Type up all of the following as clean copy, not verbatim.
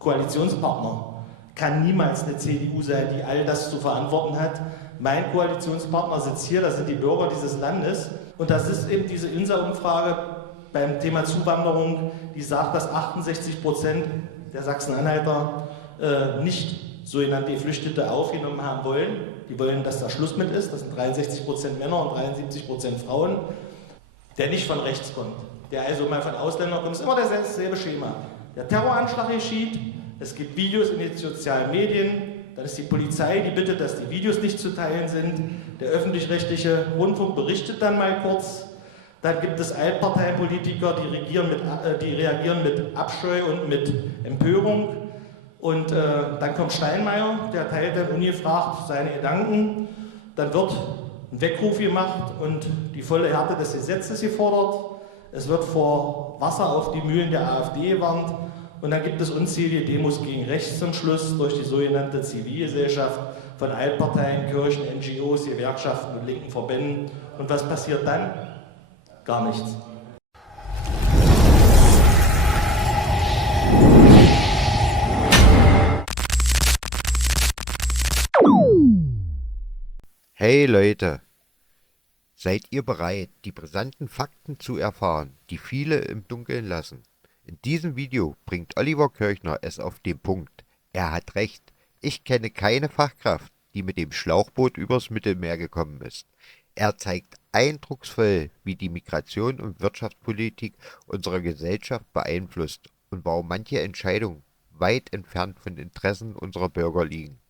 Koalitionspartner kann niemals eine CDU sein, die all das zu verantworten hat. Mein Koalitionspartner sitzt hier, das sind die Bürger dieses Landes. Und das ist eben diese INSA-Umfrage beim Thema Zuwanderung, die sagt, dass 68% der Sachsen-Anhalter nicht sogenannte Geflüchtete aufgenommen haben wollen. Die wollen, dass da Schluss mit ist. Das sind 63% Männer und 73% Frauen. Der nicht von rechts kommt, der also mal von Ausländern kommt, ist immer dasselbe Schema. Der Terroranschlag geschieht, es gibt Videos in den sozialen Medien, dann ist die Polizei, die bittet, dass die Videos nicht zu teilen sind. Der öffentlich-rechtliche Rundfunk berichtet dann mal kurz. Dann gibt es Altparteipolitiker, die reagieren mit Abscheu und mit Empörung. Und dann kommt Steinmeier, der teilt dann ungefragt seine Gedanken. Dann wird ein Weckruf gemacht und die volle Härte des Gesetzes gefordert. Es wird vor Wasser auf die Mühlen der AfD gewarnt. Und dann gibt es unzählige Demos gegen rechts zum Schluss durch die sogenannte Zivilgesellschaft von Altparteien, Kirchen, NGOs, Gewerkschaften und linken Verbänden. Und was passiert dann? Gar nichts. Hey Leute, seid ihr bereit, die brisanten Fakten zu erfahren, die viele im Dunkeln lassen? In diesem Video bringt Oliver Kirchner es auf den Punkt. Er hat recht, ich kenne keine Fachkraft, die mit dem Schlauchboot übers Mittelmeer gekommen ist. Er zeigt eindrucksvoll, wie die Migration und Wirtschaftspolitik unsere Gesellschaft beeinflusst und warum manche Entscheidungen weit entfernt von Interessen unserer Bürger liegen.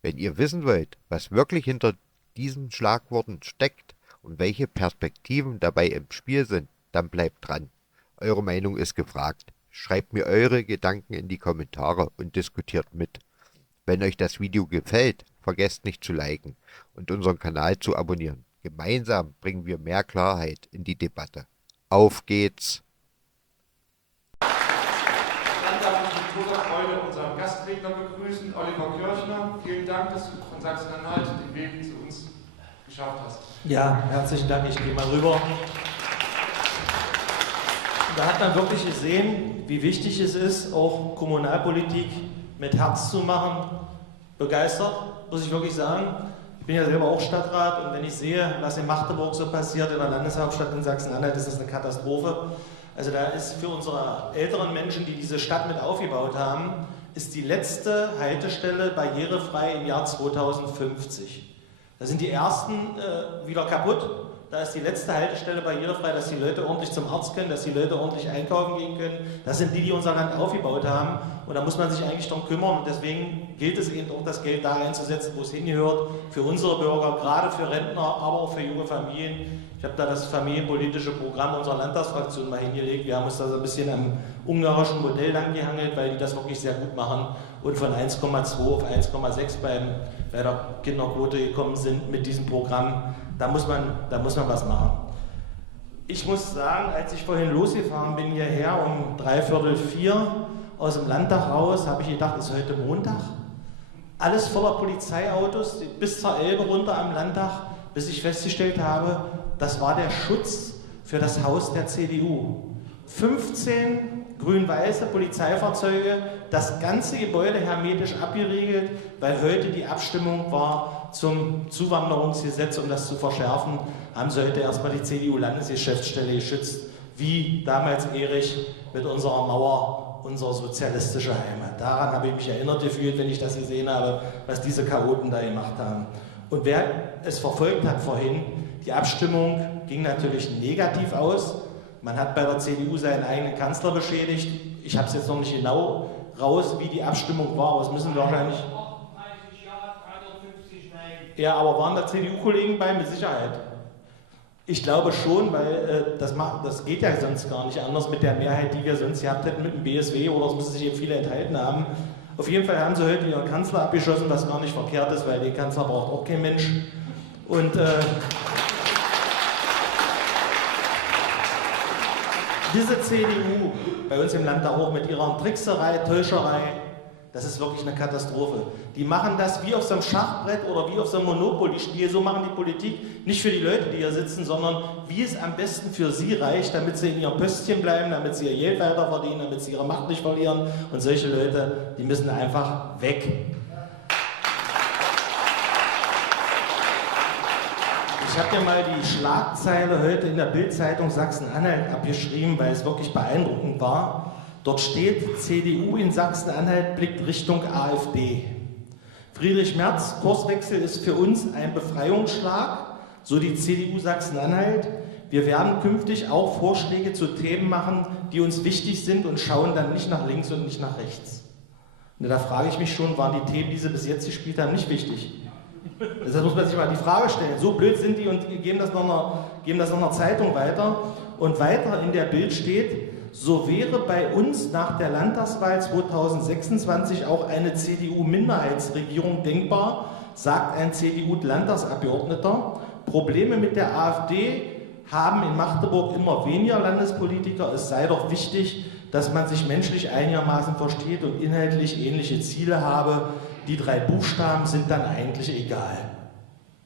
Wenn ihr wissen wollt, was wirklich hinter diesen Schlagworten steckt und welche Perspektiven dabei im Spiel sind, dann bleibt dran. Eure Meinung ist gefragt. Schreibt mir eure Gedanken in die Kommentare und diskutiert mit. Wenn euch das Video gefällt, vergesst nicht zu liken und unseren Kanal zu abonnieren. Gemeinsam bringen wir mehr Klarheit in die Debatte. Auf geht's! Dann darf ich mit großer Freude unseren Gastredner begrüßen, Oliver Kirchner. Vielen Dank, dass du von Sachsen-Anhalt den Weg zu uns geschafft hast. Ja, herzlichen Dank. Ich gehe mal rüber. Da hat man wirklich gesehen, wie wichtig es ist, auch Kommunalpolitik mit Herz zu machen. Begeistert, muss ich wirklich sagen. Ich bin ja selber auch Stadtrat und wenn ich sehe, was in Magdeburg so passiert, in der Landeshauptstadt in Sachsen-Anhalt, ist das eine Katastrophe. Also da ist für unsere älteren Menschen, die diese Stadt mit aufgebaut haben, ist die letzte Haltestelle barrierefrei im Jahr 2050. Da sind die ersten wieder kaputt. Da ist die letzte Haltestelle barrierefrei, dass die Leute ordentlich zum Arzt können, dass die Leute ordentlich einkaufen gehen können. Das sind die, die unser Land aufgebaut haben. Und da muss man sich eigentlich darum kümmern. Und deswegen gilt es eben auch, das Geld da einzusetzen, wo es hingehört. Für unsere Bürger, gerade für Rentner, aber auch für junge Familien. Ich habe da das familienpolitische Programm unserer Landtagsfraktion mal hingelegt. Wir haben uns da so ein bisschen am ungarischen Modell lang gehangelt, weil die das wirklich sehr gut machen und von 1,2 auf 1,6 bei der Kinderquote gekommen sind mit diesem Programm. Da muss man was machen. Ich muss sagen, als ich vorhin losgefahren bin hierher um 3:45 aus dem Landtag raus, habe ich gedacht, es ist heute Montag. Alles voller Polizeiautos, bis zur Elbe runter am Landtag, bis ich festgestellt habe, das war der Schutz für das Haus der CDU. 15 grün-weiße Polizeifahrzeuge, das ganze Gebäude hermetisch abgeriegelt, weil heute die Abstimmung war zum Zuwanderungsgesetz, um das zu verschärfen, haben sie heute erstmal die CDU-Landesgeschäftsstelle geschützt, wie damals Erich mit unserer Mauer, unsere sozialistische Heimat. Daran habe ich mich erinnert gefühlt, wenn ich das gesehen habe, was diese Chaoten da gemacht haben. Und wer es verfolgt hat vorhin, die Abstimmung ging natürlich negativ aus. Man hat bei der CDU seinen eigenen Kanzler beschädigt. Ich habe es jetzt noch nicht genau raus, wie die Abstimmung war, aber es müssen wahrscheinlich... 38 Ja, 350 Nein. Ja, aber waren da CDU-Kollegen bei? Mit Sicherheit. Ich glaube schon, weil das geht ja sonst gar nicht anders mit der Mehrheit, die wir sonst gehabt hätten mit dem BSW, oder es müssen sich eben viele enthalten haben. Auf jeden Fall haben sie heute ihren Kanzler abgeschossen, was gar nicht verkehrt ist, weil den Kanzler braucht auch kein Mensch. Und diese CDU, bei uns im Land auch mit ihrer Trickserei, Täuscherei, Das ist wirklich eine Katastrophe. Die machen das wie auf so einem Schachbrett oder wie auf so einem Monopoly-Spiel. So machen die Politik nicht für die Leute, die hier sitzen, sondern wie es am besten für sie reicht, damit sie in ihrem Pöstchen bleiben, damit sie ihr Geld weiter verdienen, damit sie ihre Macht nicht verlieren. Und solche Leute, die müssen einfach weg. Ich habe dir mal die Schlagzeile heute in der Bild-Zeitung Sachsen-Anhalt abgeschrieben, weil es wirklich beeindruckend war. Dort steht, CDU in Sachsen-Anhalt blickt Richtung AfD. Friedrich Merz, Kurswechsel ist für uns ein Befreiungsschlag, so die CDU Sachsen-Anhalt. Wir werden künftig auch Vorschläge zu Themen machen, die uns wichtig sind und schauen dann nicht nach links und nicht nach rechts. Und da frage ich mich schon, waren die Themen, die sie bis jetzt gespielt haben, nicht wichtig? Das muss man sich mal die Frage stellen. So blöd sind die und geben das noch einer Zeitung weiter. Und weiter in der Bild steht, so wäre bei uns nach der Landtagswahl 2026 auch eine CDU-Minderheitsregierung denkbar, sagt ein CDU-Landtagsabgeordneter. Probleme mit der AfD haben in Magdeburg immer weniger Landespolitiker. Es sei doch wichtig, dass man sich menschlich einigermaßen versteht und inhaltlich ähnliche Ziele habe. Die 3 Buchstaben sind dann eigentlich egal.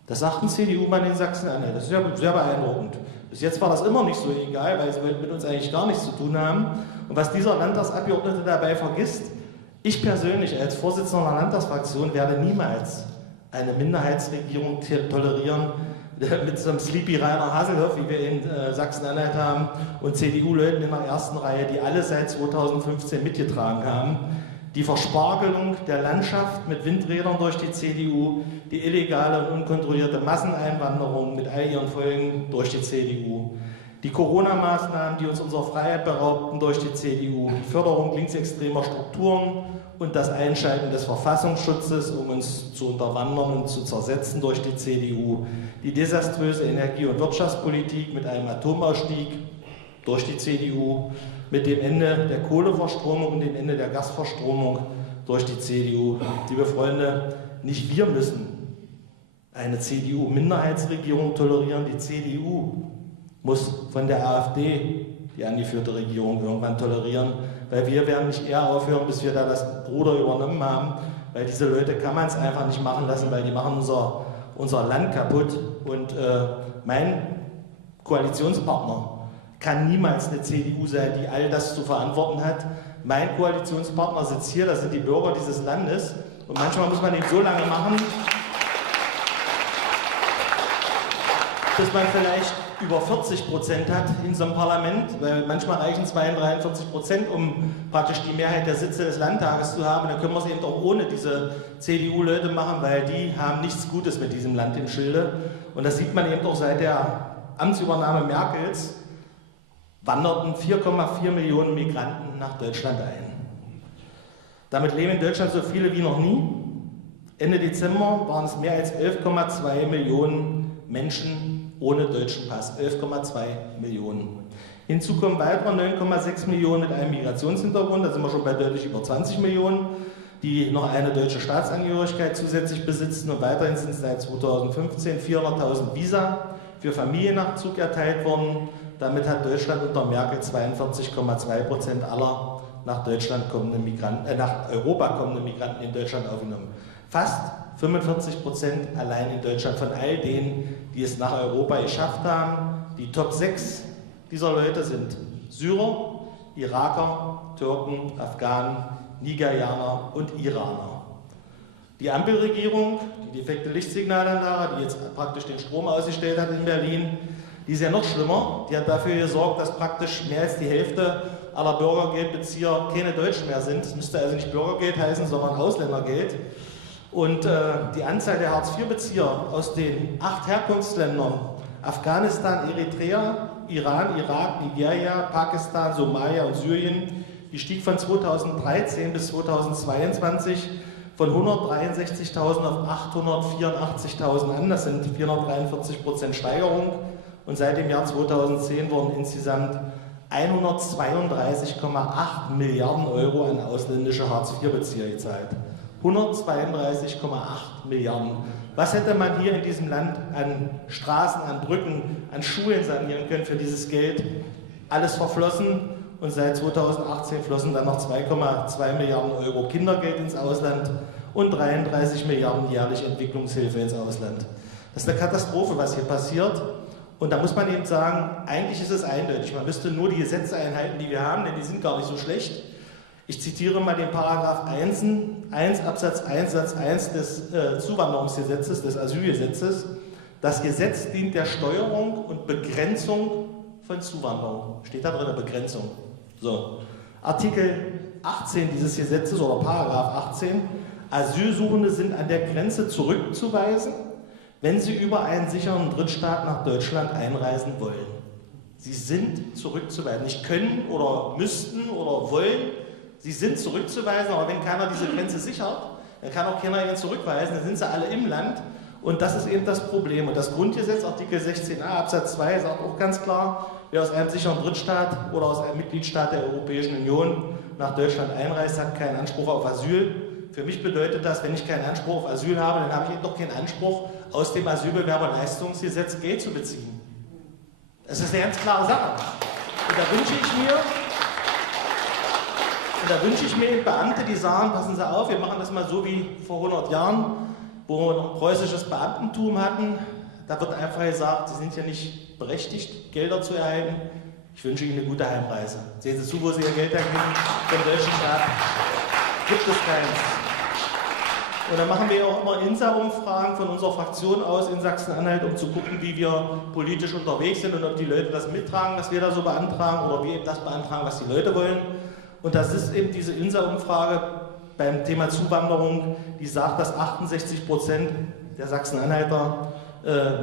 Das sagt ein CDU-Mann in Sachsen-Anhalt. Das ist ja sehr beeindruckend. Bis jetzt war das immer nicht so egal, weil sie mit uns eigentlich gar nichts zu tun haben. Und was dieser Landtagsabgeordnete dabei vergisst, ich persönlich als Vorsitzender einer Landtagsfraktion werde niemals eine Minderheitsregierung tolerieren mit so einem Sleepy Rainer Haselhoff, wie wir in Sachsen-Anhalt haben, und CDU-Leuten in der ersten Reihe, die alle seit 2015 mitgetragen haben. Die Verspargelung der Landschaft mit Windrädern durch die CDU, die illegale und unkontrollierte Masseneinwanderung mit all ihren Folgen durch die CDU, die Corona-Maßnahmen, die uns unserer Freiheit beraubten, durch die CDU, die Förderung linksextremer Strukturen und das Einschalten des Verfassungsschutzes, um uns zu unterwandern und zu zersetzen, durch die CDU, die desaströse Energie- und Wirtschaftspolitik mit einem Atomausstieg durch die CDU, mit dem Ende der Kohleverstromung und dem Ende der Gasverstromung durch die CDU. Liebe Freunde, nicht wir müssen eine CDU-Minderheitsregierung tolerieren. Die CDU muss von der AfD die angeführte Regierung irgendwann tolerieren, weil wir werden nicht eher aufhören, bis wir da das Ruder übernommen haben, weil diese Leute kann man es einfach nicht machen lassen, weil die machen unser Land kaputt. Und mein Koalitionspartner kann niemals eine CDU sein, die all das zu verantworten hat. Mein Koalitionspartner sitzt hier, das sind die Bürger dieses Landes. Und manchmal muss man ihn so lange machen, bis man vielleicht über 40% hat in so einem Parlament, weil manchmal reichen 42%, um praktisch die Mehrheit der Sitze des Landtages zu haben. Dann können wir es eben auch ohne diese CDU-Leute machen, weil die haben nichts Gutes mit diesem Land im Schilde. Und das sieht man eben auch seit der Amtsübernahme Merkels, wanderten 4,4 Millionen Migranten nach Deutschland ein. Damit leben in Deutschland so viele wie noch nie. Ende Dezember waren es mehr als 11,2 Millionen Menschen ohne deutschen Pass. 11,2 Millionen. Hinzu kommen weitere 9,6 Millionen mit einem Migrationshintergrund, da sind wir schon bei deutlich über 20 Millionen, die noch eine deutsche Staatsangehörigkeit zusätzlich besitzen. Und weiterhin sind es seit 2015 400.000 Visa für Familiennachzug erteilt worden. Damit hat Deutschland unter Merkel 42,2% aller nach Europa kommenden Migranten in Deutschland aufgenommen. Fast 45% allein in Deutschland von all denen, die es nach Europa geschafft haben. Die Top 6 dieser Leute sind Syrer, Iraker, Türken, Afghanen, Nigerianer und Iraner. Die Ampelregierung, die defekte Lichtsignalanlage, die jetzt praktisch den Strom ausgestellt hat in Berlin, die ist ja noch schlimmer. Die hat dafür gesorgt, dass praktisch mehr als die Hälfte aller Bürgergeldbezieher keine Deutschen mehr sind. Es müsste also nicht Bürgergeld heißen, sondern Ausländergeld. Und die Anzahl der Hartz-IV-Bezieher aus den 8 Herkunftsländern, Afghanistan, Eritrea, Iran, Irak, Nigeria, Pakistan, Somalia und Syrien, die stieg von 2013 bis 2022 von 163.000 auf 884.000 an. Das sind 443% Steigerung. Und seit dem Jahr 2010 wurden insgesamt 132,8 Milliarden Euro an ausländische Hartz-IV-Bezieher gezahlt. 132,8 Milliarden. Was hätte man hier in diesem Land an Straßen, an Brücken, an Schulen sanieren können für dieses Geld? Alles verflossen. und seit 2018 flossen dann noch 2,2 Milliarden Euro Kindergeld ins Ausland und 33 Milliarden jährlich Entwicklungshilfe ins Ausland. Das ist eine Katastrophe, was hier passiert. Und da muss man eben sagen, eigentlich ist es eindeutig. Man müsste nur die Gesetze einhalten, die wir haben, denn die sind gar nicht so schlecht. Ich zitiere mal den Paragraph 1 Absatz 1 Satz 1 des Zuwanderungsgesetzes, des Asylgesetzes. Das Gesetz dient der Steuerung und Begrenzung von Zuwanderung. Steht da drin, Begrenzung. So. Artikel 18 dieses Gesetzes oder Paragraph 18. Asylsuchende sind an der Grenze zurückzuweisen, wenn sie über einen sicheren Drittstaat nach Deutschland einreisen wollen. Sie sind zurückzuweisen. Nicht können oder müssten oder wollen. Sie sind zurückzuweisen, aber wenn keiner diese Grenze sichert, dann kann auch keiner ihn zurückweisen, dann sind sie alle im Land. Und das ist eben das Problem. Und das Grundgesetz, Artikel 16a Absatz 2, sagt auch ganz klar, wer aus einem sicheren Drittstaat oder aus einem Mitgliedstaat der Europäischen Union nach Deutschland einreist, hat keinen Anspruch auf Asyl. Für mich bedeutet das, wenn ich keinen Anspruch auf Asyl habe, dann habe ich eben doch keinen Anspruch, aus dem Asylbewerberleistungsgesetz Geld zu beziehen. Das ist eine ganz klare Sache. Und da wünsche ich mir eben Beamte, die sagen, passen Sie auf, wir machen das mal so wie vor 100 Jahren, wo wir noch preußisches Beamtentum hatten. Da wird einfach gesagt, Sie sind ja nicht berechtigt, Gelder zu erhalten. Ich wünsche Ihnen eine gute Heimreise. Sehen Sie zu, wo Sie Ihr Geld herkriegen. Vom deutschen Staat gibt es keins. Und dann machen wir ja auch immer INSA-Umfragen von unserer Fraktion aus in Sachsen-Anhalt, um zu gucken, wie wir politisch unterwegs sind und ob die Leute das mittragen, was wir da so beantragen, oder wir eben das beantragen, was die Leute wollen. Und das ist eben diese INSA-Umfrage beim Thema Zuwanderung, die sagt, dass 68% der Sachsen-Anhalter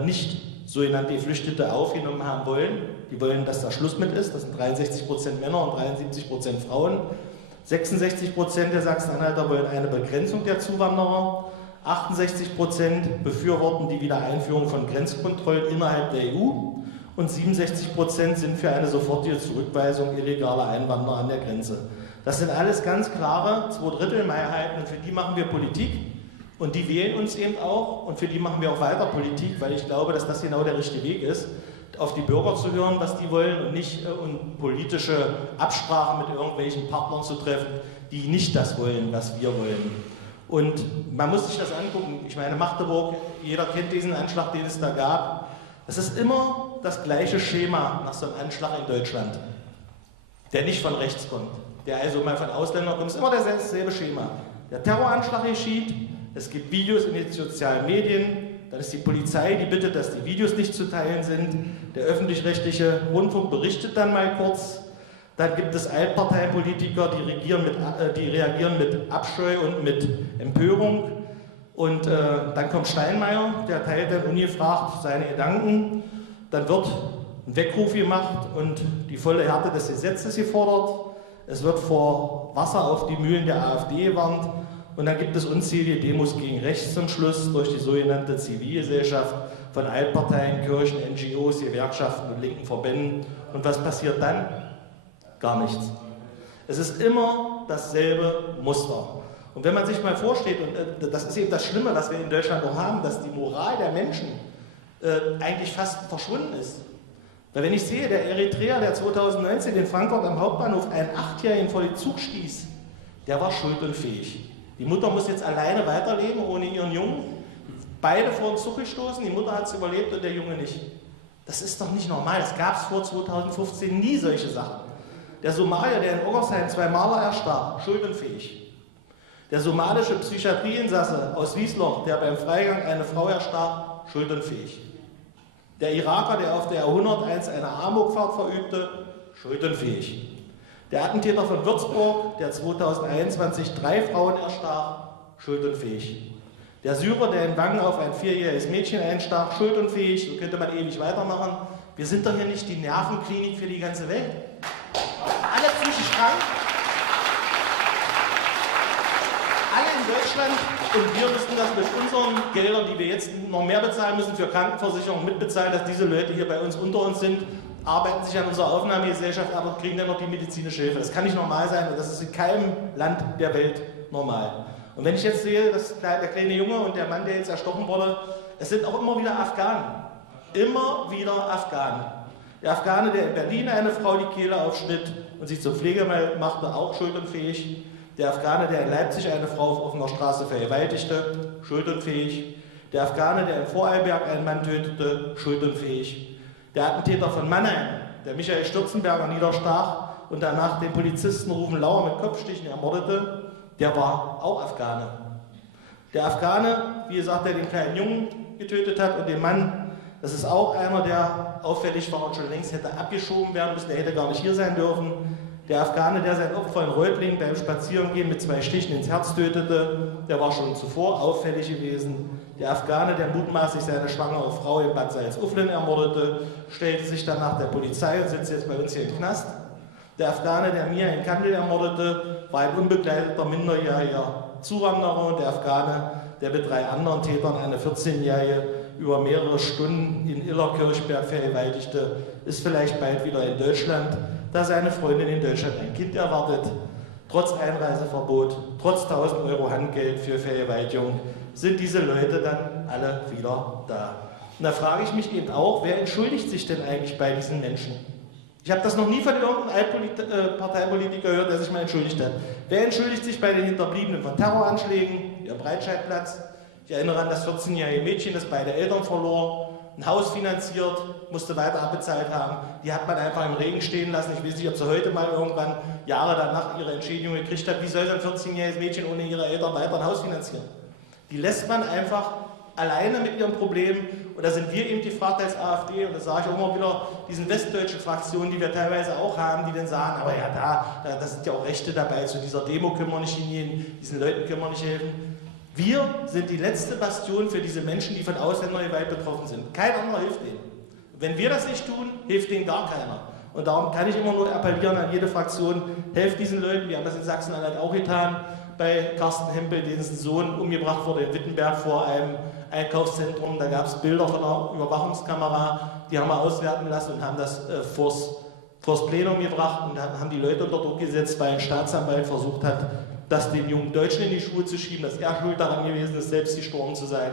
nicht sogenannte Geflüchtete aufgenommen haben wollen. Die wollen, dass da Schluss mit ist. Das sind 63% Männer und 73% Frauen. 66% der Sachsen-Anhalter wollen eine Begrenzung der Zuwanderer. 68% befürworten die Wiedereinführung von Grenzkontrollen innerhalb der EU. Und 67% sind für eine sofortige Zurückweisung illegaler Einwanderer an der Grenze. Das sind alles ganz klare Zweidrittelmehrheiten und für die machen wir Politik und die wählen uns eben auch und für die machen wir auch weiter Politik, weil ich glaube, dass das genau der richtige Weg ist, auf die Bürger zu hören, was die wollen und nicht politische Absprachen mit irgendwelchen Partnern zu treffen, die nicht das wollen, was wir wollen. Und man muss sich das angucken. Ich meine, Magdeburg, jeder kennt diesen Anschlag, den es da gab. Es ist immer das gleiche Schema nach so einem Anschlag in Deutschland, der nicht von rechts kommt, der also mal von Ausländern kommt. Es ist immer dasselbe Schema. Der Terroranschlag geschieht, es gibt Videos in den sozialen Medien, dann ist die Polizei, die bittet, dass die Videos nicht zu teilen sind, der öffentlich-rechtliche Rundfunk berichtet dann mal kurz, dann gibt es Altparteipolitiker, die reagieren mit Abscheu und mit Empörung. Und dann kommt Steinmeier, der teilt dann ungefragt seine Gedanken. Dann wird ein Weckruf gemacht und die volle Härte des Gesetzes gefordert. Es wird vor Wasser auf die Mühlen der AfD gewarnt. Und dann gibt es unzählige Demos gegen rechts zum Schluss durch die sogenannte Zivilgesellschaft von Altparteien, Kirchen, NGOs, Gewerkschaften und linken Verbänden. Und was passiert dann? Gar nichts. Es ist immer dasselbe Muster. Und wenn man sich mal vorstellt, und das ist eben das Schlimme, was wir in Deutschland auch haben, dass die Moral der Menschen eigentlich fast verschwunden ist. Weil wenn ich sehe, der Eritreer, der 2019 in Frankfurt am Hauptbahnhof einen 8-Jährigen vor den Zug stieß, der war schuldunfähig. Die Mutter muss jetzt alleine weiterleben, ohne ihren Jungen. Beide vor den Zug gestoßen, die Mutter hat es überlebt und der Junge nicht. Das ist doch nicht normal, das gab es vor 2015 nie, solche Sachen. Der Somalier, der in Oggersheim 2 Maler erstarb, schuldunfähig. Der somalische Psychiatrieinsasse aus Wiesloch, der beim Freigang eine Frau erstarb, schuldunfähig. Der Iraker, der auf der R101 eine Amokfahrt verübte, schuldunfähig. Der Attentäter von Würzburg, der 2021 3 Frauen erstach, schuldunfähig. Der Syrer, der in Wangen auf ein 4-jähriges Mädchen einstach, schuldunfähig. So könnte man ewig weitermachen. Wir sind doch hier nicht die Nervenklinik für die ganze Welt. Alle psychisch krank. Alle in Deutschland und wir müssen das mit unseren Geldern, die wir jetzt noch mehr bezahlen müssen für Krankenversicherung, mitbezahlen, dass diese Leute hier bei uns unter uns sind, arbeiten sich an unserer Aufnahmegesellschaft ab und kriegen dann noch die medizinische Hilfe. Das kann nicht normal sein und das ist in keinem Land der Welt normal. Und wenn ich jetzt sehe, dass der kleine Junge und der Mann, der jetzt erstochen wurde, es sind auch immer wieder Afghanen. Immer wieder Afghanen. Der Afghane, der in Berlin eine Frau die Kehle aufschnitt und sie zur Pflege machte, auch schuldunfähig. Der Afghane, der in Leipzig eine Frau auf offener Straße vergewaltigte, schuldunfähig. Der Afghane, der in Vorarlberg einen Mann tötete, schuldunfähig. Der Attentäter von Mannheim, der Michael Stürzenberger niederstach und danach den Polizisten Rufen Lauer mit Kopfstichen ermordete, der war auch Afghane. Der Afghane, wie gesagt, der den kleinen Jungen getötet hat und den Mann, das ist auch einer, der auffällig war und schon längst hätte abgeschoben werden müssen, der hätte gar nicht hier sein dürfen. Der Afghane, der sein Opfer in Reutlingen beim Spazierengehen mit 2 Stichen ins Herz tötete, der war schon zuvor auffällig gewesen. Der Afghane, der mutmaßlich seine schwangere Frau in Bad Salzuflen ermordete, stellte sich dann nach der Polizei und sitzt jetzt bei uns hier im Knast. Der Afghane, der Mia in Kandel ermordete, war ein unbegleiteter minderjähriger Zuwanderer und der Afghane, der mit 3 anderen Tätern eine 14-Jährige über mehrere Stunden in Illerkirchberg vergewaltigte, ist vielleicht bald wieder in Deutschland, da seine Freundin in Deutschland ein Kind erwartet. Trotz Einreiseverbot, trotz 1000 Euro Handgeld für Vergewaltigung sind diese Leute dann alle wieder da. Und da frage ich mich eben auch, wer entschuldigt sich denn eigentlich bei diesen Menschen? Ich habe das noch nie von irgendeinem Parteipolitiker gehört, der sich mal entschuldigt hat. Wer entschuldigt sich bei den Hinterbliebenen von Terroranschlägen, der Breitscheidplatz? Ich erinnere an das 14-jährige Mädchen, das beide Eltern verlor, ein Haus finanziert, musste weiter abbezahlt haben. Die hat man einfach im Regen stehen lassen. Ich weiß nicht, ob sie heute mal irgendwann Jahre danach ihre Entschädigung gekriegt hat. Wie soll so ein 14-jähriges Mädchen ohne ihre Eltern weiter ein Haus finanzieren? Die lässt man einfach alleine mit ihrem Problem. Und da sind wir eben gefragt als AfD, und das sage ich auch immer wieder, diesen westdeutschen Fraktionen, die wir teilweise auch haben, die dann sagen, aber ja, da sind ja auch Rechte dabei, zu dieser Demo können wir nicht hingehen, diesen Leuten können wir nicht helfen. Wir sind die letzte Bastion für diese Menschen, die von Ausländergewalt betroffen sind. Kein anderer hilft denen. Wenn wir das nicht tun, hilft denen gar keiner. Und darum kann ich immer nur appellieren an jede Fraktion, helft diesen Leuten. Wir haben das in Sachsen-Anhalt auch getan, bei Carsten Hempel, dessen Sohn umgebracht wurde in Wittenberg vor einem Einkaufszentrum. Da gab es Bilder von einer Überwachungskamera, die haben wir auswerten lassen und haben das vors Plenum gebracht und haben die Leute unter Druck gesetzt, weil ein Staatsanwalt versucht hat, das den jungen Deutschen in die Schuhe zu schieben, dass er schuld daran gewesen ist, selbst gestorben zu sein.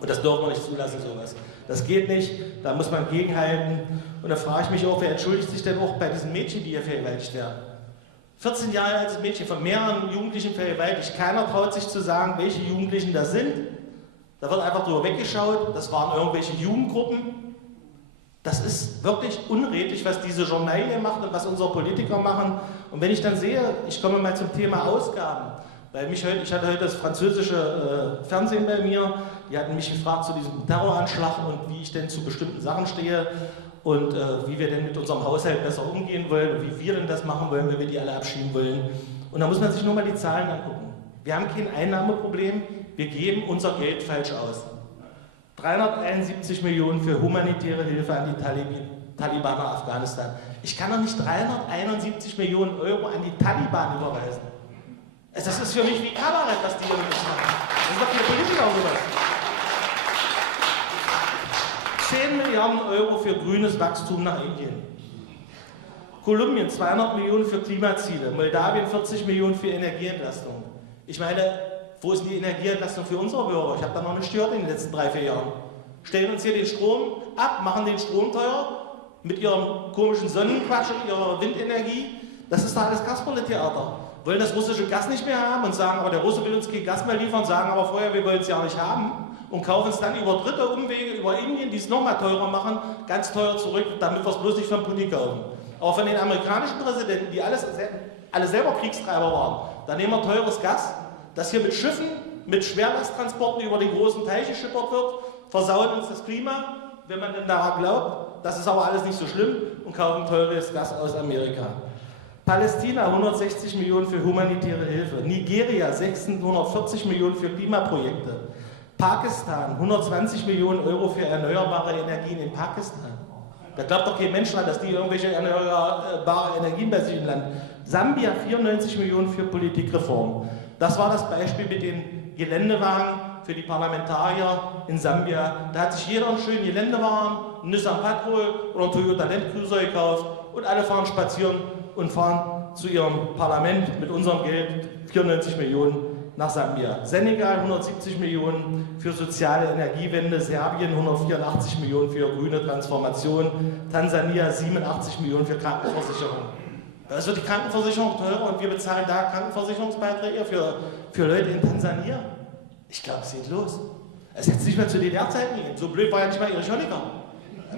Und das dürfen wir nicht zulassen, sowas. Das geht nicht, da muss man gegenhalten. Und da frage ich mich auch, wer entschuldigt sich denn auch bei diesen Mädchen, die hier vergewaltigt werden? 14 Jahre altes Mädchen, von mehreren Jugendlichen vergewaltigt. Keiner traut sich zu sagen, welche Jugendlichen das sind. Da wird einfach drüber weggeschaut, das waren irgendwelche Jugendgruppen. Das ist wirklich unredlich, was diese Journalie macht und was unsere Politiker machen. Und wenn ich dann sehe, ich komme mal zum Thema Ausgaben, weil ich hatte heute das französische Fernsehen bei mir, die hatten mich gefragt zu diesem Terroranschlag und wie ich denn zu bestimmten Sachen stehe und wie wir denn mit unserem Haushalt besser umgehen wollen und wie wir denn das machen wollen, wenn wir die alle abschieben wollen. Und da muss man sich nur mal die Zahlen angucken. Wir haben kein Einnahmeproblem, wir geben unser Geld falsch aus. 371 Millionen für humanitäre Hilfe an die Taliban nach Afghanistan. Ich kann doch nicht 371 Millionen Euro an die Taliban überweisen. Das ist für mich wie Kabarett, was die irgendwie machen. Das ist doch für Politiker sowas. 10 Milliarden Euro für grünes Wachstum nach Indien. Kolumbien 200 Millionen für Klimaziele. Moldawien 40 Millionen für Energieentlastung. Ich meine, wo ist die Energieentlastung für unsere Bürger? Ich habe da noch nicht gehört in den letzten 3-4 Jahren. Stellen uns hier den Strom ab, machen den Strom teuer mit ihrem komischen Sonnenquatsch und ihrer Windenergie. Das ist doch alles Kasperle-Theater. Wollen das russische Gas nicht mehr haben und sagen, aber der Russe will uns kein Gas mehr liefern, sagen aber vorher, wir wollen es ja nicht haben und kaufen es dann über dritte Umwege, über Indien, die es nochmal teurer machen, ganz teuer zurück, damit wir es bloß nicht von Putin kaufen. Aber von den amerikanischen Präsidenten, die alle selber Kriegstreiber waren, da nehmen wir teures Gas, das hier mit Schiffen, mit Schwerlasttransporten über die großen Teiche geschippert wird, versauen uns das Klima, wenn man denn daran glaubt, das ist aber alles nicht so schlimm und kaufen teures Gas aus Amerika. Palästina 160 Millionen für humanitäre Hilfe, Nigeria 640 Millionen für Klimaprojekte, Pakistan 120 Millionen Euro für erneuerbare Energien in Pakistan. Da glaubt doch kein Mensch dran, dass die irgendwelche erneuerbare Energien bei sich im Land. Sambia 94 Millionen für Politikreform. Das war das Beispiel mit den Geländewagen für die Parlamentarier in Sambia. Da hat sich jeder einen schönen Geländewagen, einen Nissan Patrol oder einen Toyota Land Cruiser gekauft und alle fahren spazieren und fahren zu ihrem Parlament mit unserem Geld 94 Millionen nach Sambia. Senegal 170 Millionen für soziale Energiewende, Serbien 184 Millionen für grüne Transformation, Tansania 87 Millionen für Krankenversicherung. Es wird die Krankenversicherung teurer und wir bezahlen da Krankenversicherungsbeiträge für Leute in Tansania. Ich glaube, es geht los. Es hätte nicht mehr zu DDR-Zeiten gehen. So blöd war ja nicht mal Erich Honecker,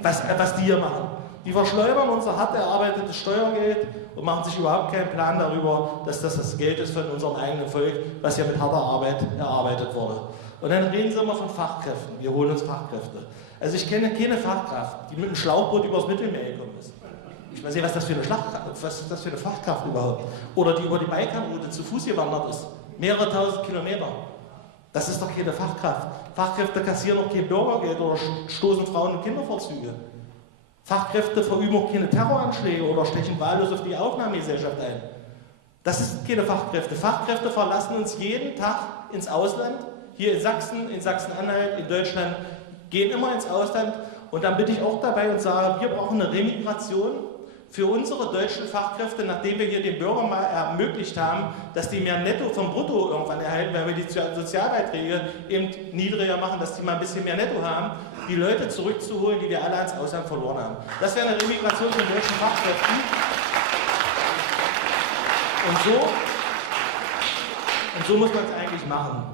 was die hier machen. Die verschleudern unser hart erarbeitetes Steuergeld und machen sich überhaupt keinen Plan darüber, dass das Geld ist von unserem eigenen Volk, was ja mit harter Arbeit erarbeitet wurde. Und dann reden sie immer von Fachkräften. Wir holen uns Fachkräfte. Also ich kenne keine Fachkraft, die mit einem Schlauchboot übers Mittelmeer gekommen ist. Ich weiß nicht, was das für eine Fachkraft überhaupt. Oder die über die Balkanroute zu Fuß gewandert ist. Mehrere tausend Kilometer. Das ist doch keine Fachkraft. Fachkräfte kassieren auch kein Bürgergeld oder stoßen Frauen- und Kindervorzüge. Fachkräfte verüben auch keine Terroranschläge oder stechen wahllos auf die Aufnahmegesellschaft ein. Das sind keine Fachkräfte. Fachkräfte verlassen uns jeden Tag ins Ausland. Hier in Sachsen-Anhalt, in Deutschland, gehen immer ins Ausland. Und dann bin ich auch dabei und sage, wir brauchen eine Remigration für unsere deutschen Fachkräfte, nachdem wir hier den Bürgern mal ermöglicht haben, dass die mehr Netto vom Brutto irgendwann erhalten, weil wir die Sozialbeiträge eben niedriger machen, dass die mal ein bisschen mehr Netto haben, die Leute zurückzuholen, die wir alle ans Ausland verloren haben. Das wäre eine Remigration von deutschen Fachkräften. Und so muss man es eigentlich machen.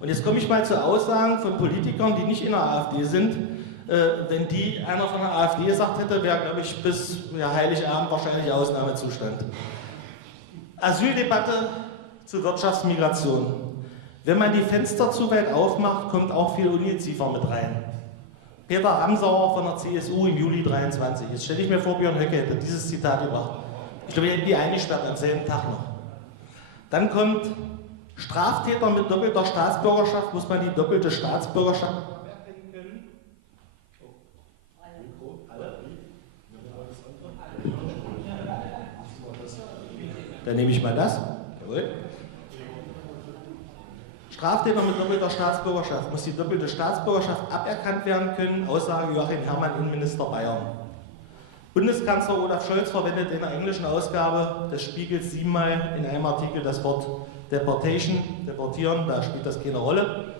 Und jetzt komme ich mal zu Aussagen von Politikern, die nicht in der AfD sind. Wenn einer von der AfD gesagt hätte, wäre, glaube ich, bis Heiligabend wahrscheinlich Ausnahmezustand. Asyldebatte zu Wirtschaftsmigration. Wenn man die Fenster zu weit aufmacht, kommt auch viel Ungeziefer mit rein. Peter Ramsauer von der CSU im Juli 23. Jetzt stelle ich mir vor, Björn Höcke hätte dieses Zitat gebracht. Ich glaube, wir hätten die eingesperrt am selben Tag noch. Dann kommt Straftäter mit doppelter Staatsbürgerschaft, muss man die doppelte Staatsbürgerschaft aberkennen können. Dann nehme ich mal das. Jawohl. Straftäter mit doppelter Staatsbürgerschaft muss die doppelte Staatsbürgerschaft aberkannt werden können. Aussage Joachim Herrmann, Innenminister Bayern. Bundeskanzler Olaf Scholz verwendet in der englischen Ausgabe des Spiegels 7-mal in einem Artikel das Wort Deportation, deportieren, da spielt das keine Rolle.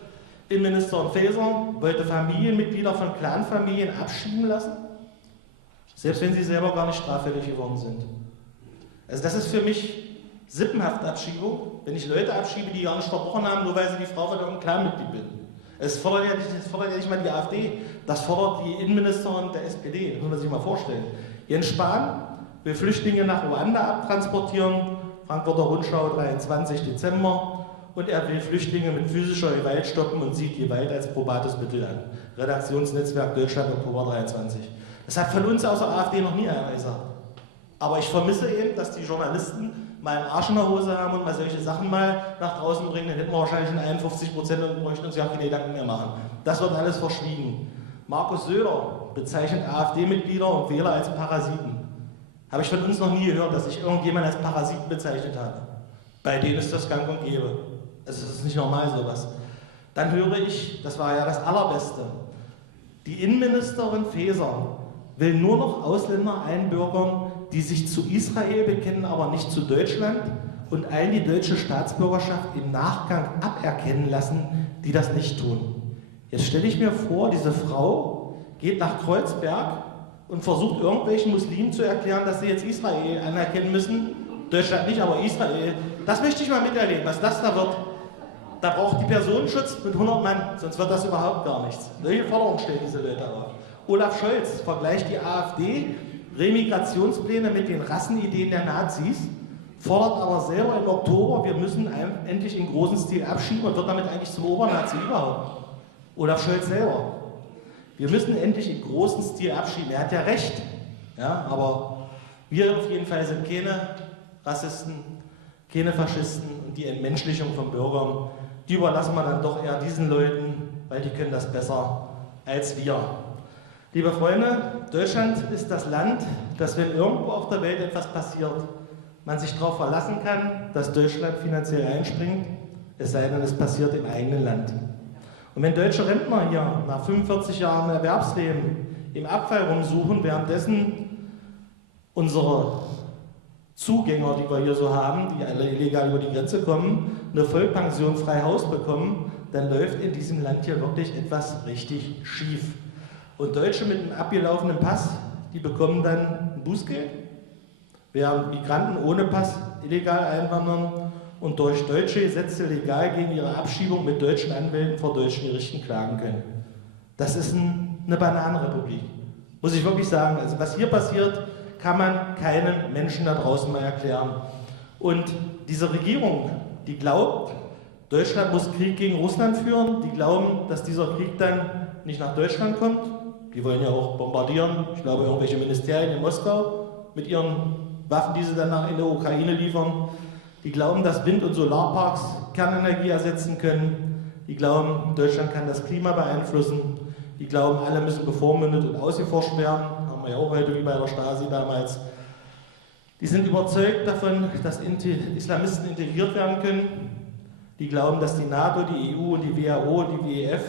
Innenminister Faeser wollte Familienmitglieder von Clanfamilien abschieben lassen, selbst wenn sie selber gar nicht straffällig geworden sind. Also das ist für mich Sippenhaftabschiebung, wenn ich Leute abschiebe, die gar nicht verbrochen haben, nur weil sie die Frau von irgendeinem Clanmitglied bin. Es fordert ja nicht mal die AfD, das fordert die Innenministerin der SPD, das muss man sich mal vorstellen. Jens Spahn will Flüchtlinge nach Ruanda abtransportieren, Frankfurter Rundschau, 23. Dezember, und er will Flüchtlinge mit physischer Gewalt stoppen und sieht Gewalt als probates Mittel an. Redaktionsnetzwerk Deutschland, Oktober 23. Das hat von uns aus der AfD noch nie einer gesagt. Aber ich vermisse eben, dass die Journalisten mal einen Arsch in der Hose haben und mal solche Sachen mal nach draußen bringen, dann hätten wir wahrscheinlich in 51% und bräuchten uns ja keine Gedanken mehr machen. Das wird alles verschwiegen. Markus Söder bezeichnet AfD-Mitglieder und Wähler als Parasiten. Habe ich von uns noch nie gehört, dass ich irgendjemand als Parasiten bezeichnet habe. Bei denen ist das gang und gäbe. Also das ist nicht normal sowas. Dann höre ich, das war ja das Allerbeste, die Innenministerin Faeser will nur noch Ausländer einbürgern, die sich zu Israel bekennen, aber nicht zu Deutschland, und allen die deutsche Staatsbürgerschaft im Nachgang aberkennen lassen, die das nicht tun. Jetzt stelle ich mir vor, diese Frau geht nach Kreuzberg und versucht irgendwelchen Muslimen zu erklären, dass sie jetzt Israel anerkennen müssen. Deutschland nicht, aber Israel. Das möchte ich mal miterleben, was das da wird. Da braucht die Personenschutz mit 100 Mann, sonst wird das überhaupt gar nichts. Welche Forderungen stellen diese Leute auf? Olaf Scholz vergleicht die AfD-Remigrationspläne mit den Rassenideen der Nazis, fordert aber selber im Oktober, wir müssen endlich in großen Stil abschieben, und wird damit eigentlich zum Obernazi überhaupt. Olaf Scholz selber. Wir müssen endlich in großen Stil abschieben. Er hat ja recht. Ja, aber wir auf jeden Fall sind keine Rassisten, keine Faschisten, und die Entmenschlichung von Bürgern, die überlassen wir dann doch eher diesen Leuten, weil die können das besser als wir. Liebe Freunde, Deutschland ist das Land, das, wenn irgendwo auf der Welt etwas passiert, man sich darauf verlassen kann, dass Deutschland finanziell einspringt, es sei denn, es passiert im eigenen Land. Und wenn deutsche Rentner hier nach 45 Jahren Erwerbsleben im Abfall rumsuchen, währenddessen unsere Zugänger, die wir hier so haben, die alle illegal über die Grenze kommen, eine Vollpension frei Haus bekommen, dann läuft in diesem Land hier wirklich etwas richtig schief. Und Deutsche mit einem abgelaufenen Pass, die bekommen dann ein Bußgeld, während Migranten ohne Pass illegal einwandern und durch deutsche Gesetze legal gegen ihre Abschiebung mit deutschen Anwälten vor deutschen Gerichten klagen können. Das ist eine Bananenrepublik, muss ich wirklich sagen. Also was hier passiert, kann man keinem Menschen da draußen mal erklären. Und diese Regierung, die glaubt, Deutschland muss Krieg gegen Russland führen, die glauben, dass dieser Krieg dann nicht nach Deutschland kommt. Die wollen ja auch bombardieren, ich glaube irgendwelche Ministerien in Moskau mit ihren Waffen, die sie dann in der Ukraine liefern. Die glauben, dass Wind- und Solarparks Kernenergie ersetzen können. Die glauben, Deutschland kann das Klima beeinflussen. Die glauben, alle müssen bevormundet und ausgeforscht werden. Haben wir ja auch heute wie bei der Stasi damals. Die sind überzeugt davon, dass Islamisten integriert werden können. Die glauben, dass die NATO, die EU und die WHO und die WEF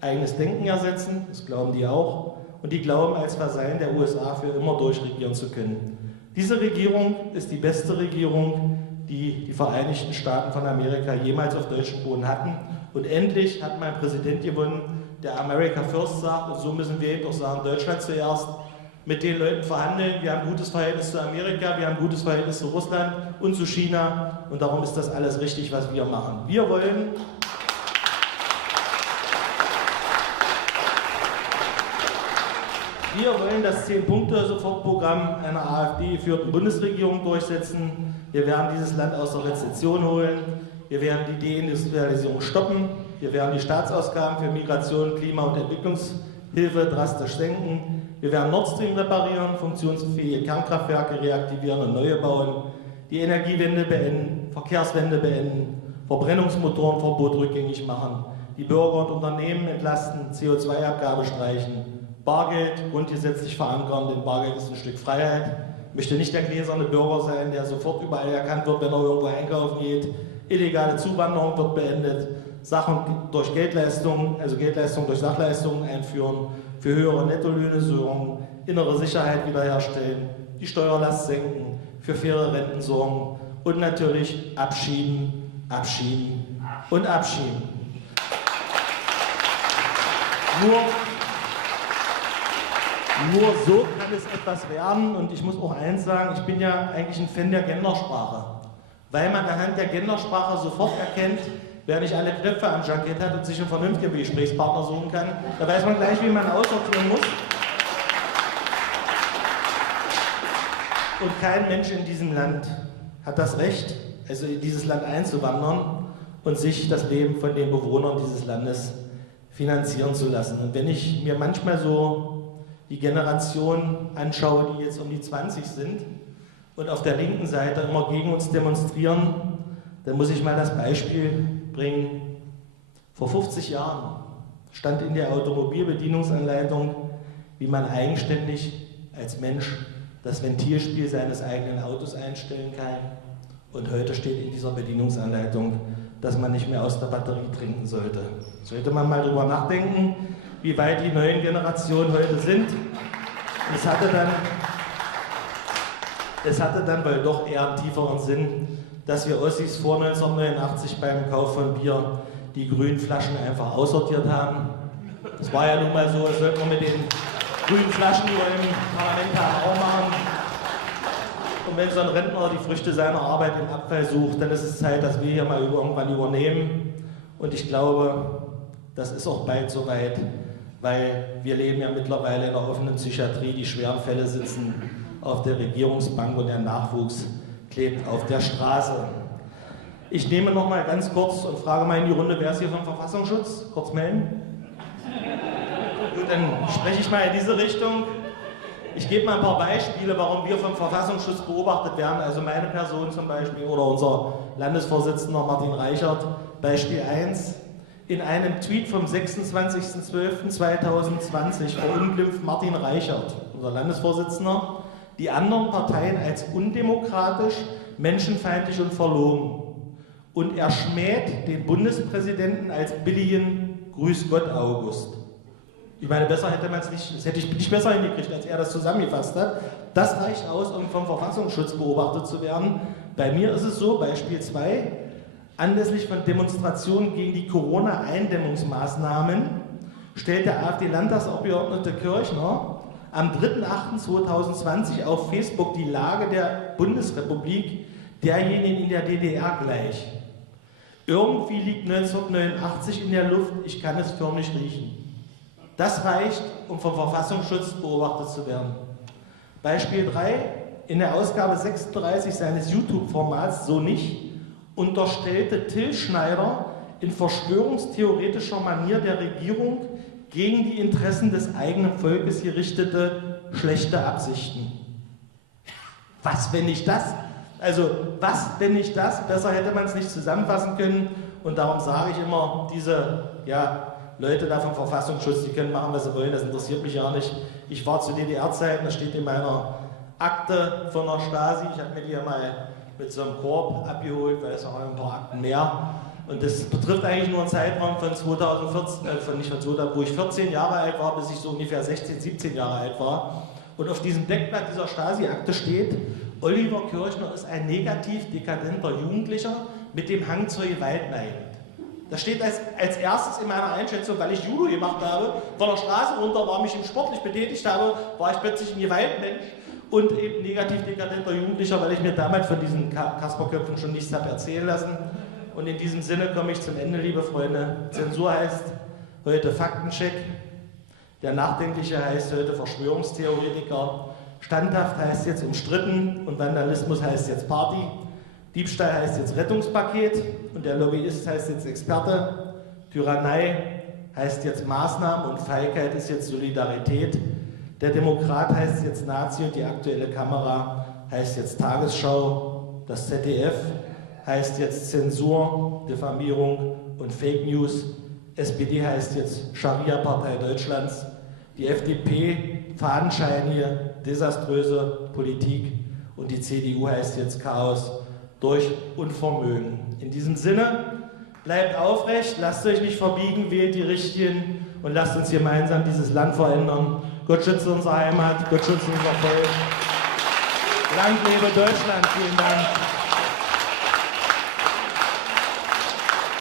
eigenes Denken ersetzen. Das glauben die auch. Und die glauben, als Vasallen der USA für immer durchregieren zu können. Diese Regierung ist die beste Regierung, die die Vereinigten Staaten von Amerika jemals auf deutschem Boden hatten. Und endlich hat mein Präsident gewonnen, der America First sagt, und so müssen wir eben auch sagen, Deutschland zuerst, mit den Leuten verhandeln. Wir haben ein gutes Verhältnis zu Amerika, wir haben ein gutes Verhältnis zu Russland und zu China und darum ist das alles richtig, was wir machen. Wir wollen das 10-Punkte-Sofortprogramm einer AfD-geführten Bundesregierung durchsetzen. Wir werden dieses Land aus der Rezession holen. Wir werden die Deindustrialisierung stoppen. Wir werden die Staatsausgaben für Migration, Klima- und Entwicklungshilfe drastisch senken. Wir werden Nord Stream reparieren, funktionsfähige Kernkraftwerke reaktivieren und neue bauen, die Energiewende beenden, Verkehrswende beenden, Verbrennungsmotorenverbot rückgängig machen, die Bürger und Unternehmen entlasten, CO2-Abgabe streichen, Bargeld grundgesetzlich verankern, denn Bargeld ist ein Stück Freiheit. Ich möchte nicht der gläserne Bürger sein, der sofort überall erkannt wird, wenn er irgendwo einkaufen geht. Illegale Zuwanderung wird beendet. Sachen durch Geldleistungen, also Geldleistungen durch Sachleistungen einführen, für höhere Nettolöhne sorgen, innere Sicherheit wiederherstellen, die Steuerlast senken, für faire Renten sorgen und natürlich abschieben, abschieben und abschieben. Nur so kann es etwas werden und ich muss auch eins sagen, ich bin ja eigentlich ein Fan der Gendersprache, weil man anhand der Gendersprache sofort erkennt, wer nicht alle Knöpfe am Jackett hat und sich einen vernünftigen Gesprächspartner suchen kann, da weiß man gleich, wie man aussortieren muss. Und kein Mensch in diesem Land hat das Recht, also in dieses Land einzuwandern und sich das Leben von den Bewohnern dieses Landes finanzieren zu lassen. Und wenn ich mir manchmal so die Generation anschaue, die jetzt um die 20 sind und auf der linken Seite immer gegen uns demonstrieren, dann muss ich mal das Beispiel bringen. Vor 50 Jahren stand in der Automobilbedienungsanleitung, wie man eigenständig als Mensch das Ventilspiel seines eigenen Autos einstellen kann. Und heute steht in dieser Bedienungsanleitung, dass man nicht mehr aus der Batterie trinken sollte. Sollte man mal drüber nachdenken, wie weit die neuen Generationen heute sind. Es hatte dann wohl doch eher einen tieferen Sinn, dass wir Ossis vor 1989 beim Kauf von Bier die grünen Flaschen einfach aussortiert haben. Das war ja nun mal so, das sollte man mit den grünen Flaschen, die wir im Parlament haben, auch machen. Und wenn so ein Rentner die Früchte seiner Arbeit im Abfall sucht, dann ist es Zeit, dass wir hier mal irgendwann übernehmen. Und ich glaube, das ist auch bald soweit, weil wir leben ja mittlerweile in einer offenen Psychiatrie, die schweren Fälle sitzen auf der Regierungsbank und der Nachwuchs klebt auf der Straße. Ich nehme noch mal ganz kurz und frage mal in die Runde, wer ist hier vom Verfassungsschutz? Kurz melden. Gut, dann spreche ich mal in diese Richtung. Ich gebe mal ein paar Beispiele, warum wir vom Verfassungsschutz beobachtet werden. Also meine Person zum Beispiel oder unser Landesvorsitzender Martin Reichert. Beispiel 1. In einem Tweet vom 26.12.2020 verunglimpft Martin Reichert, unser Landesvorsitzender, die anderen Parteien als undemokratisch, menschenfeindlich und verlogen. Und er schmäht den Bundespräsidenten als billigen Grüß Gott August. Ich meine, besser hätte man es nicht, das hätte ich nicht besser hingekriegt, als er das zusammengefasst hat. Das reicht aus, um vom Verfassungsschutz beobachtet zu werden. Bei mir ist es so, Beispiel 2, anlässlich von Demonstrationen gegen die Corona-Eindämmungsmaßnahmen stellt der AfD-Landtagsabgeordnete Kirchner am 3.8.2020 auf Facebook die Lage der Bundesrepublik derjenigen in der DDR gleich. Irgendwie liegt 1989 in der Luft, ich kann es förmlich riechen. Das reicht, um vom Verfassungsschutz beobachtet zu werden. Beispiel 3, in der Ausgabe 36 seines YouTube-Formats So nicht, unterstellte Till Schneider in verschwörungstheoretischer Manier der Regierung gegen die Interessen des eigenen Volkes gerichtete schlechte Absichten. Was, wenn nicht das? Also, was, wenn nicht das? Besser hätte man es nicht zusammenfassen können. Und darum sage ich immer, diese Leute da vom Verfassungsschutz, die können machen, was sie wollen, das interessiert mich ja nicht. Ich war zu DDR-Zeiten, das steht in meiner Akte von der Stasi, ich habe mir die ja mal mit so einem Korb abgeholt, weil es auch ein paar Akten mehr. Und das betrifft eigentlich nur einen Zeitraum von 2014, wo ich 14 Jahre alt war, bis ich so ungefähr 16, 17 Jahre alt war. Und auf diesem Deckblatt dieser Stasi-Akte steht, Oliver Kirchner ist ein negativ dekadenter Jugendlicher mit dem Hang zur Gewalt neigend. Das steht als erstes in meiner Einschätzung, weil ich Judo gemacht habe, von der Straße runter war, mich sportlich betätigt habe, war ich plötzlich ein Gewaltmensch und eben negativ dekadenter Jugendlicher, weil ich mir damals von diesen Kasperköpfen schon nichts habe erzählen lassen. Und in diesem Sinne komme ich zum Ende, liebe Freunde. Zensur heißt heute Faktencheck, der Nachdenkliche heißt heute Verschwörungstheoretiker, standhaft heißt jetzt umstritten und Vandalismus heißt jetzt Party. Diebstahl heißt jetzt Rettungspaket und der Lobbyist heißt jetzt Experte. Tyrannei heißt jetzt Maßnahmen und Feigheit ist jetzt Solidarität. Der Demokrat heißt jetzt Nazi und die aktuelle Kamera heißt jetzt Tagesschau. Das ZDF heißt jetzt Zensur, Diffamierung und Fake News. SPD heißt jetzt Scharia-Partei Deutschlands. Die FDP fadenscheinige, desaströse Politik und die CDU heißt jetzt Chaos durch Unvermögen. In diesem Sinne, bleibt aufrecht, lasst euch nicht verbiegen, wählt die Richtigen und lasst uns gemeinsam dieses Land verändern. Gott schütze unsere Heimat, Gott schütze unser Volk. Lang lebe Deutschland, vielen Dank.